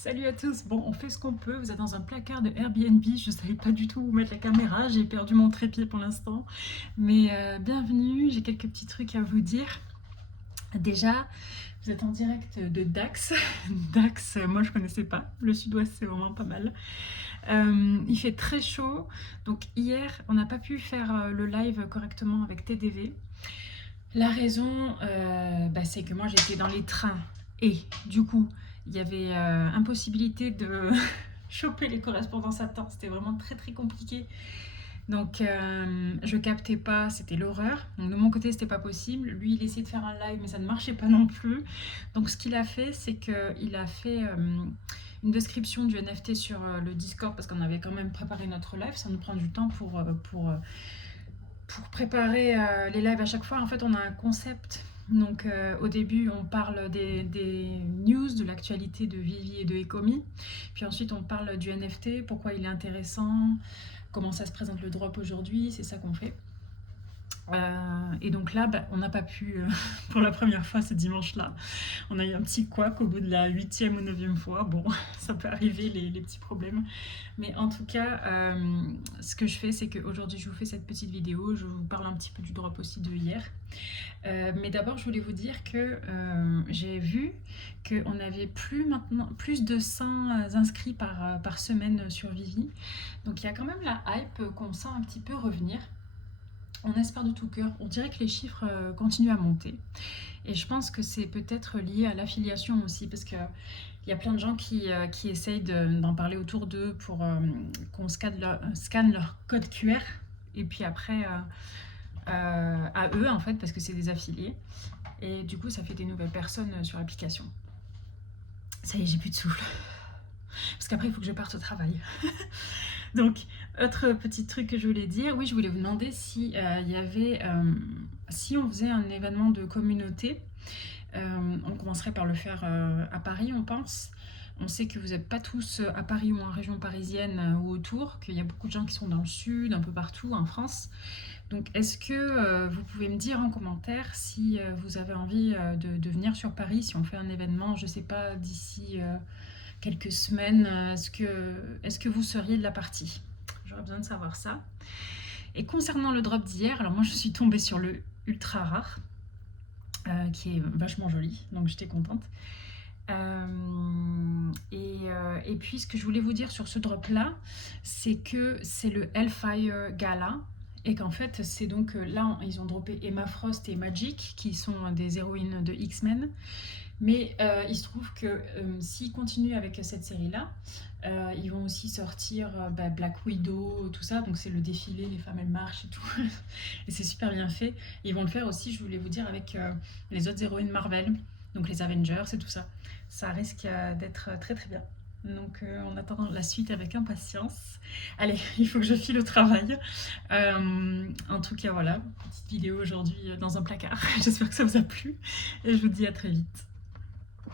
Salut à tous, bon on fait ce qu'on peut, vous êtes dans un placard de Airbnb, je savais pas du tout où mettre la caméra, j'ai perdu mon trépied pour l'instant, mais bienvenue, j'ai quelques petits trucs à vous dire. Déjà, vous êtes en direct de Dax, Dax, moi je connaissais pas, le sud-ouest c'est vraiment pas mal. Il fait très chaud, donc hier on n'a pas pu faire le live correctement avec TDV. La raison, c'est que moi j'étais dans les trains et du coup il y avait impossibilité de choper les correspondances à temps. C'était vraiment très très compliqué. Donc je captais pas, c'était l'horreur. Donc de mon côté c'était pas possible. Lui il essayait de faire un live mais ça ne marchait pas non plus. Donc ce qu'il a fait c'est qu'il a fait une description du NFT sur le Discord parce qu'on avait quand même préparé notre live. Ça nous prend du temps pour préparer les lives à chaque fois. En fait on a un concept. Donc au début on parle des news, de l'actualité de Vivi et de Ecomi. Puis ensuite on parle du NFT, pourquoi il est intéressant, comment ça se présente le drop aujourd'hui, c'est ça qu'on fait. Et donc là, on n'a pas pu, pour la première fois ce dimanche-là, on a eu un petit couac au bout de la 8e ou 9e fois. Bon, ça peut arriver les petits problèmes. Mais en tout cas, ce que je fais, c'est qu'aujourd'hui, je vous fais cette petite vidéo. Je vous parle un petit peu du drop aussi de hier. Mais d'abord, je voulais vous dire que j'ai vu qu'on avait plus de 100 inscrits par semaine sur Vivi. Donc il y a quand même la hype qu'on sent un petit peu revenir. On espère de tout cœur. On dirait que les chiffres continuent à monter. Et je pense que c'est peut-être lié à l'affiliation aussi, parce qu'il y a plein de gens qui essayent d'en parler autour d'eux pour qu'on scanne leur code QR. Et puis après, à eux, en fait, parce que c'est des affiliés. Et du coup, ça fait des nouvelles personnes sur l'application. Ça y est, j'ai plus de souffle. Parce qu'après, il faut que je parte au travail. Donc, autre petit truc que je voulais dire, oui, je voulais vous demander si il y avait, si on faisait un événement de communauté, on commencerait par le faire à Paris, on pense. On sait que vous n'êtes pas tous à Paris ou en région parisienne ou autour, qu'il y a beaucoup de gens qui sont dans le sud, un peu partout en France. Donc, est-ce que vous pouvez me dire en commentaire si vous avez envie de venir sur Paris, si on fait un événement, je ne sais pas, d'ici quelques semaines, est-ce que vous seriez de la partie? J'aurais besoin de savoir ça. Et concernant le drop d'hier, alors moi je suis tombée sur le ultra rare, qui est vachement joli, donc j'étais contente. Et puis ce que je voulais vous dire sur ce drop là, c'est que c'est le Hellfire Gala. Et qu'en fait, c'est donc là, ils ont droppé Emma Frost et Magic, qui sont des héroïnes de X-Men. Mais il se trouve que s'ils continuent avec cette série-là, ils vont aussi sortir Black Widow, tout ça. Donc c'est le défilé, les femmes elles marchent et tout. Et c'est super bien fait. Et ils vont le faire aussi, je voulais vous dire, avec les autres héroïnes Marvel, donc les Avengers et tout ça. Ça risque d'être très très bien. Donc on attend la suite avec impatience. Allez, il faut que je file au travail. En tout cas voilà, petite vidéo aujourd'hui dans un placard. J'espère que ça vous a plu et je vous dis à très vite.